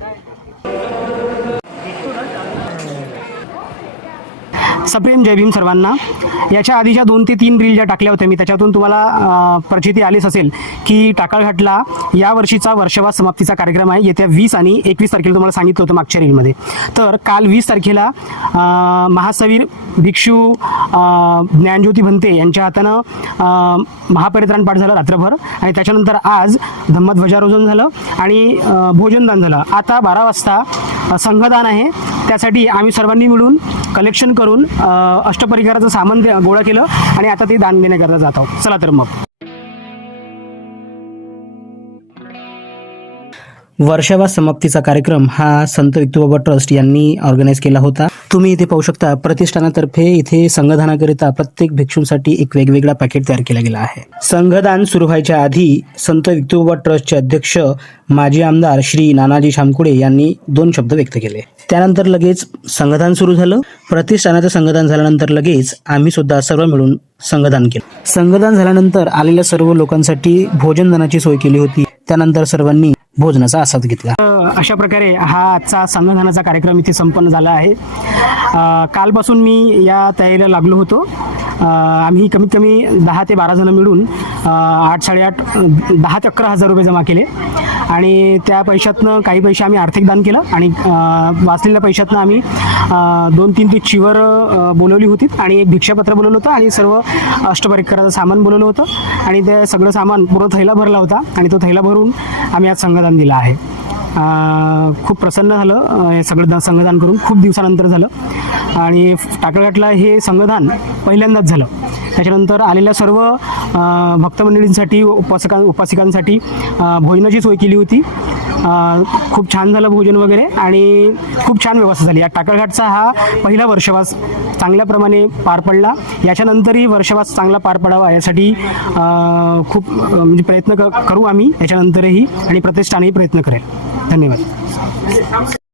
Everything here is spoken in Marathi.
哎。सप्रेम जय भीम सर्वांना. याच्या आधीच्या दोन ते तीन रील ज्या टाकल्या होत्या मी त्याच्यातून तुम्हाला परिचिती प्रचिती आलीच असेल की टाकाळघाटला या वर्षीचा वर्षवास समाप्तीचा कार्यक्रम आहे. येत्या वीस आणि एकवीस तारखेला तुम्हाला सांगितलं होतं मागच्या रीलमध्ये तर काल वीस तारखेला महासवीर भिक्षू ज्ञानज्योती भंते यांच्या हातानं महापरित्राण पाठ झालं रात्रभर आणि त्याच्यानंतर आज धम्मध्वजारोहण झालं आणि भोजनदान झालं. आता बारा वाजता संघदान आहे. त्यासाठी आम्ही सर्वांनी मिळून कलेक्शन करून अष्टपरिकाराचं सामान गोळा केलं आणि आता ते दान देण्याकरता जात आहोत. चला तर मग. वर्षावा समाप्तीचा कार्यक्रम हा संत विक्तुबाबा ट्रस्ट यांनी ऑर्गनाईज केला होता. तुम्ही इथे पाहू शकता प्रतिष्ठानातर्फे इथे संघदानाकरिता प्रत्येक भिक्षूंसाठी एक वेगवेगळा पॅकेट तयार केला गेला आहे. संघदान सुरू व्हायच्या आधी संत विक्तुबाबा ट्रस्टचे अध्यक्ष माजी आमदार श्री नानाजी शामकुडे यांनी दोन शब्द व्यक्त केले. त्यानंतर लगेच संघदान सुरू झालं. प्रतिष्ठानाचं संघदान झाल्यानंतर लगेच आम्ही सुद्धा सर्व मिळून संघदान केलं. संघदान झाल्यानंतर आलेल्या सर्व लोकांसाठी भोजनदानाची सोय केली होती. त्यानंतर सर्वांनी भोजनाचा आस्वाद घेतला. अशा प्रकारे हा आजचा संघदानाचा कार्यक्रम इथे संपन्न झाला आहे. कालपासून मी या तयारीला लागलो होतो. आम्ही कमीत कमी दहा ते बारा जण मिळून आठ साडेआठ दहा ते अकरा हजार रुपये जमा केले. आणि त्या पैशातनं काही पैसे आम्ही आर्थिक दान केलं आणि वाचलेल्या पैशातनं आम्ही दोन तीन ते चिवर बोलवली होती आणि एक भिक्षापत्र बोलवलं होतं आणि सर्व अष्टपरिकराचं सामान बोलवलं होतं आणि ते सगळं सामान पूर्ण थैला भरला होता आणि तो थैला भरून आम्ही आज संघदान दिलं आहे. खूप प्रसन्न झालं. हे सगळं संघदान करून खूप दिवसानंतर झालं. आणि टाकळघाटला हे संघदान पहिल्यांदाच झालं. त्याच्यानंतर आलेल्या सर्व भक्तमंडळींसाठी उपासका उपासिकांसाठी भोजनाची सोय केली होती. खूप छान झालं भोजन वगैरे आणि खूप छान व्यवस्था झाली. या टाकळघाटचा हा पहिला वर्षवास चांगल्याप्रमाणे पार पडला. याच्यानंतरही वर्षवास चांगला पार पडावा यासाठी खूप म्हणजे प्रयत्न क करू आम्ही. याच्यानंतरही आणि प्रतिष्ठानही प्रयत्न करेल. धन्यवाद